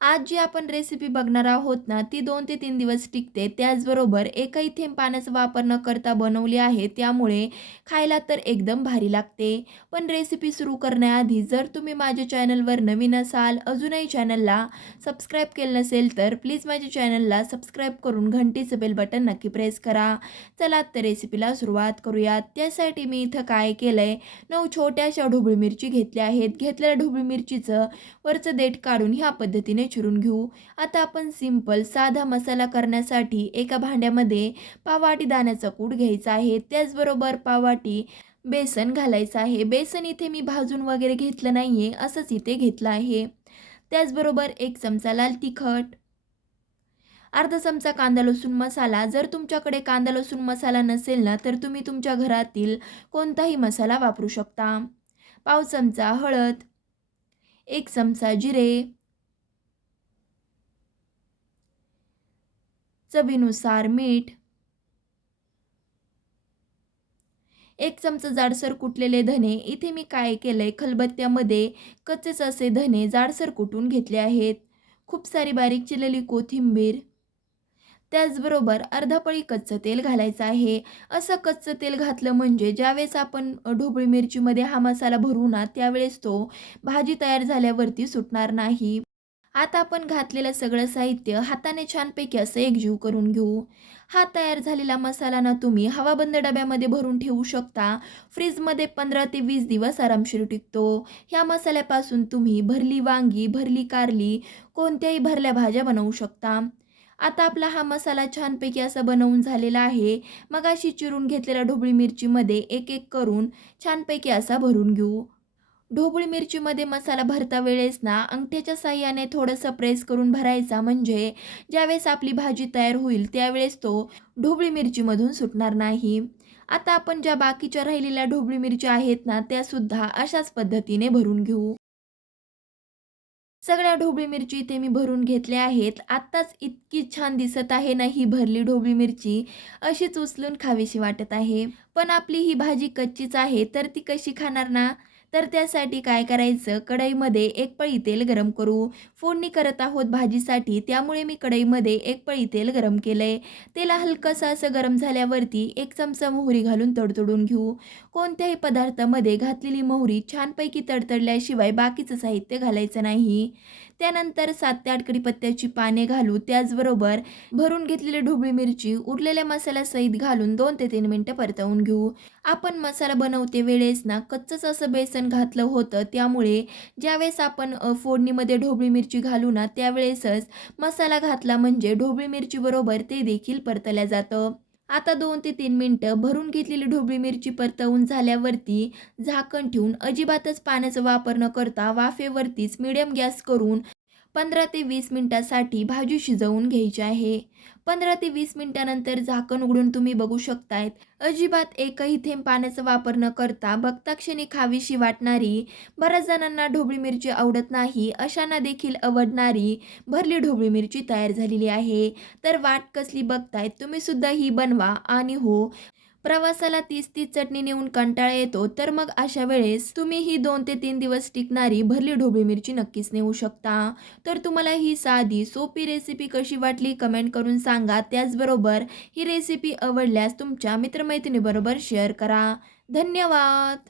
आज जी आपण रेसिपी बघणार आहोत ना, ती 2 ते 3 दिवस टिकते. त्याचबरोबर एकही थेंब पाण्याचा वापर न करता बनवली आहे. त्यामुळे खायला तर एकदम भारी लागते. पण रेसिपी सुरू करण्याआधी जर तुम्ही माझ्या चॅनलवर नवीन असाल, अजूनही चॅनलला सबस्क्राईब केलं नसेल, तर प्लीज माझ्या चॅनलला सबस्क्राईब करून घंटीचं बेल बटन नक्की प्रेस करा. चला तर रेसिपीला सुरुवात करूयात. त्यासाठी मी इथं काय केलंय, 9 छोट्याशा ढोबळी मिरची घेतल्या आहेत. घेतलेल्या ढोबळी मिरचीचं वरचं देठ काढून ह्या पद्धतीने चिरून घेऊ. आता आपण सिंपल साधा मसाला करण्यासाठी एका भांड्यामध्ये पाववाटी दाण्याचा कूट घ्यायचा आहे. त्याचबरोबर पाववाटी बेसन घालायचं आहे. बेसन इथे मी भाजून वगैरे घेतलं नाहीये, असंच इथे घेतलं आहे. त्याचबरोबर 1 चमचा लाल तिखट, अर्धा चमचा कांदा लसूण मसाला. जर तुमच्याकडे कांदा लसूण मसाला नसेल ना, तर तुम्ही तुमच्या घरातील कोणताही मसाला वापरू शकता. पाव चमचा हळद, 1 चमचा जिरे, चवीनुसार मीठ, 1 चमचा जाडसर कुटलेले धने. इथे मी काय केलंय, खलबत्त्यामध्ये कच्चेच असे धने जाडसर कुटून घेतले आहेत. खूप सारी बारीक चिरलेली कोथिंबीर, त्याचबरोबर अर्धा पळी कच्चं तेल घालायचं आहे. असं कच्चं तेल घातलं म्हणजे ज्यावेळेस आपण ढोबळी मिरचीमध्ये हा मसाला भरू ना, त्यावेळेस तो भाजी तयार झाल्यावरती सुटणार नाही. आता आपण घातलेलं सगळं साहित्य हाताने छानपैकी असं एकजीव करून घेऊ. हा तयार झालेला मसाला ना तुम्ही हवाबंद डब्यामध्ये भरून ठेवू शकता. फ्रीजमध्ये 15 ते 20 दिवस आरामशीर टिकतो. ह्या मसाल्यापासून तुम्ही भरली वांगी, भरली कारली, कोणत्याही भरल्या भाज्या बनवू शकता. आता आपला हा मसाला छानपैकी असा बनवून झालेला आहे. मगाशी चिरून घेतलेल्या ढोबळी मिरचीमध्ये एक-एक करून छानपैकी असा भरून घेऊ. ढोबळी मिरचीमध्ये मसाला भरता वेळेस ना अंगठ्याच्या साहाय्याने थोडंसं प्रेस करून भरायचा, म्हणजे ज्यावेळेस आपली भाजी तयार होईल त्यावेळेस तो ढोबळी मिरचीमधून सुटणार नाही. आता आपण ज्या बाकीच्या राहिलेल्या ढोबळी मिरच्या आहेत ना, त्यासुद्धा अशाच पद्धतीने भरून घेऊ. सगळ्या ढोबळी मिरची इथे मी भरून घेतल्या आहेत. आत्ताच इतकी छान दिसत आहे ना ही भरली ढोबळी मिरची, अशीच उचलून खावीशी वाटत आहे. पण आपली ही भाजी कच्चीच आहे, तर ती कशी खाणार ना? तर त्यासाठी काय करायचं, कढईमध्ये 1 पळी तेल गरम करू. फोडणी करत आहोत भाजीसाठी, त्यामुळे मी कढईमध्ये 1 पळी तेल गरम केलंय. तेल हलकंसं असं गरम झाल्यावरती 1 चमचा मोहरी घालून तडतडून घेऊ. कोणत्याही पदार्थामध्ये घातलेली मोहरी छानपैकी तडतडल्याशिवाय बाकीचं साहित्य घालायचं नाही. त्यानंतर 7 ते 8 कढीपत्त्याची पाने घालू. त्याचबरोबर भरून घेतलेली ढोबळी मिरची उरलेल्या मसाल्यासहित घालून 2 ते 3 मिनिटं परतवून घेऊ. आपण मसाला बनवते वेळेस ना कच्चंच असं बेसन घातलं होतं, त्यामुळे ज्यावेळेस आपण फोडणीमध्ये ढोबळी मिरची घालू ना, त्यावेळेसच मसाला घातला म्हणजे ढोबळी मिरचीबरोबर ते देखील परतल्या जातं. आता 2 ते 3 मिनिटं भरून घेतलेली ढोबळी मिरची परतवून झाल्यावरती झाकण ठेवून अजिबातच पाण्याचा वापर न करता वाफेवरतीच मीडियम गॅस करून 15 ते 20 मिनिटासाठी भाजी शिजवून घ्यायची आहे. 15 ते 20 मिनिटानंतर झाकण उघडून तुम्ही बघू शकतायत, अजिबात एकही थेंब पाण्याचा वापर न करता बघता क्षणी खावीशी वाटणारी, बऱ्याच जणांना ढोबळी मिरची आवडत नाही, अशांना देखील आवडणारी भरली ढोबळी मिरची तयार झालेली आहे. तर वाट कसली बघतायत, तुम्ही सुद्धा ही बनवा. आणि हो, प्रवासाला तीच चटणी नेऊन कंटाळा येतो, तर मग अशा वेळेस तुम्ही ही 2 ते 3 दिवस टिकणारी भरली ढोबळी मिरची नक्कीच नेऊ शकता. तर तुम्हाला ही साधी सोपी रेसिपी कशी वाटली कमेंट करून सांगा. त्याचबरोबर ही रेसिपी आवडल्यास तुमच्या मित्रमैत्रिणीबरोबर शेअर करा. धन्यवाद.